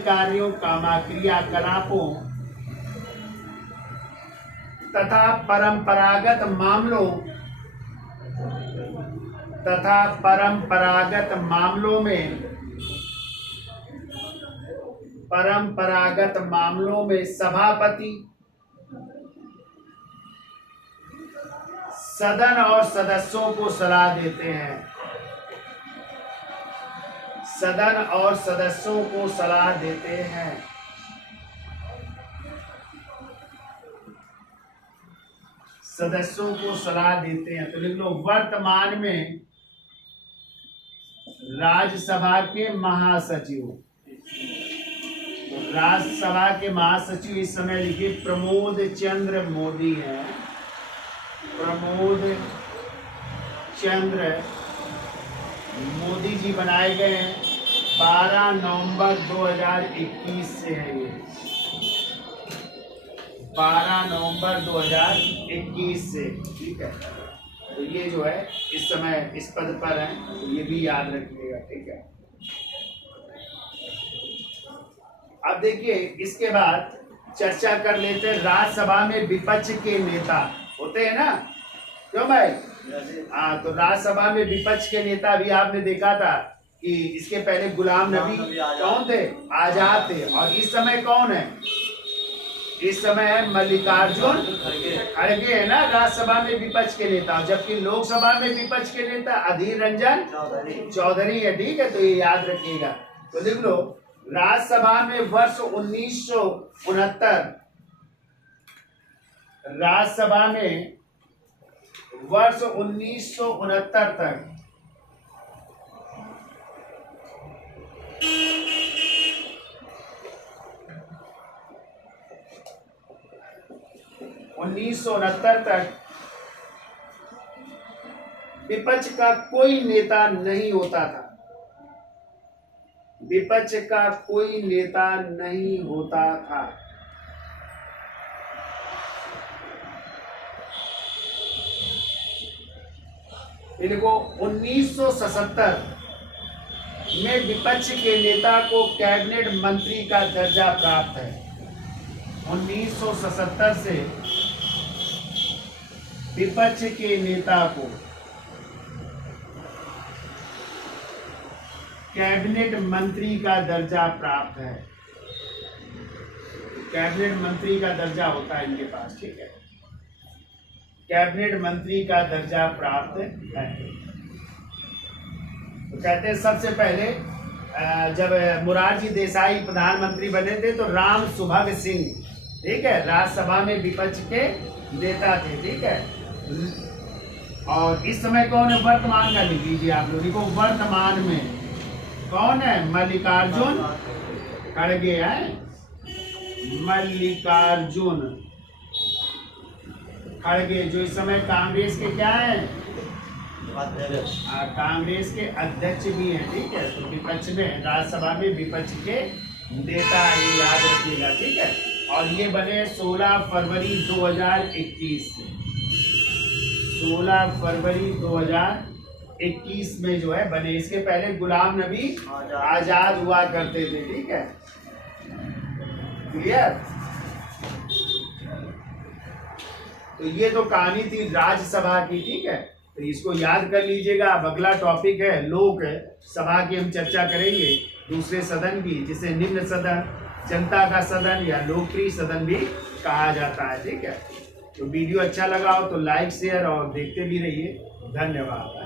कामा क्रियाकलापों तथा परंपरागत मामलों में सभापति, सदन और सदस्यों को सलाह देते हैं। सदन और सदस्यों को सलाह देते हैं। सदस्यों को सलाह देते हैं। तो लिख लो, वर्तमान में राज्यसभा के महासचिव। तो राज्यसभा के महासचिव इस समय लिखिए प्रमोद चंद्र मोदी हैं। प्रमोद चंद्र मोदी जी बनाए गए हैं। 12 नवंबर 2021 से है ये। 12 नवंबर 2021 से। ठीक है, तो ये जो है इस समय इस पद पर है, तो ये भी याद रखिएगा। ठीक है, अब देखिए, इसके बाद चर्चा कर लेते हैं। राज्यसभा में विपक्ष के नेता होते हैं ना, क्यों भाई? हाँ, तो राज्यसभा में विपक्ष के नेता भी आपने देखा था कि इसके पहले गुलाम नबी कौन थे? आजाद थे। और इस समय कौन है? इस समय है मल्लिकार्जुन खड़गे है ना राज्यसभा में विपक्ष के नेता, जबकि लोकसभा में विपक्ष के नेता अधीर रंजन चौधरी है। ठीक है, तो ये याद रखिएगा। तो लिख लो, राज्यसभा में वर्ष 1969, राज्यसभा में वर्ष 1969 तक तक विपक्ष का कोई नेता नहीं होता था, विपक्ष का कोई नेता नहीं होता था। इनको 1977 में विपक्ष के नेता को कैबिनेट मंत्री का दर्जा प्राप्त है। 1977 से विपक्ष के नेता को कैबिनेट मंत्री का दर्जा प्राप्त है। कैबिनेट मंत्री का दर्जा होता है इनके पास। ठीक है, कैबिनेट मंत्री का दर्जा प्राप्त है। तो कहते हैं सबसे पहले जब मोरारजी देसाई प्रधानमंत्री बने थे तो राम सुभग सिंह, ठीक है, राज्यसभा में विपक्ष के नेता थे। ठीक है, और इस समय कौन है वर्तमान में, लिख लीजिए आप लोग, देखो वर्तमान में कौन है, मल्लिकार्जुन खड़गे हैं, मल्लिकार्जुन खड़गे, जो इस समय कांग्रेस के क्या हैं, कांग्रेस के अध्यक्ष भी हैं। ठीक है, तो विपक्ष में राज्यसभा में विपक्ष के नेता, ये याद रखिएगा। ठीक है, और ये बने 16 फरवरी 2021 से, 16 फरवरी 2021 में जो है बने। इसके पहले गुलाम नबी आजाद हुआ करते थे। ठीक है, क्लियर। तो ये तो कहानी थी राज्यसभा की। ठीक है, तो इसको याद कर लीजिएगा। अब अगला टॉपिक है लोक सभा की, हम चर्चा करेंगे दूसरे सदन की, जिसे निम्न सदन, जनता का सदन या लोकप्रिय सदन भी कहा जाता है। ठीक है, तो वीडियो अच्छा लगा हो तो लाइक शेयर और देखते भी रहिए। धन्यवाद।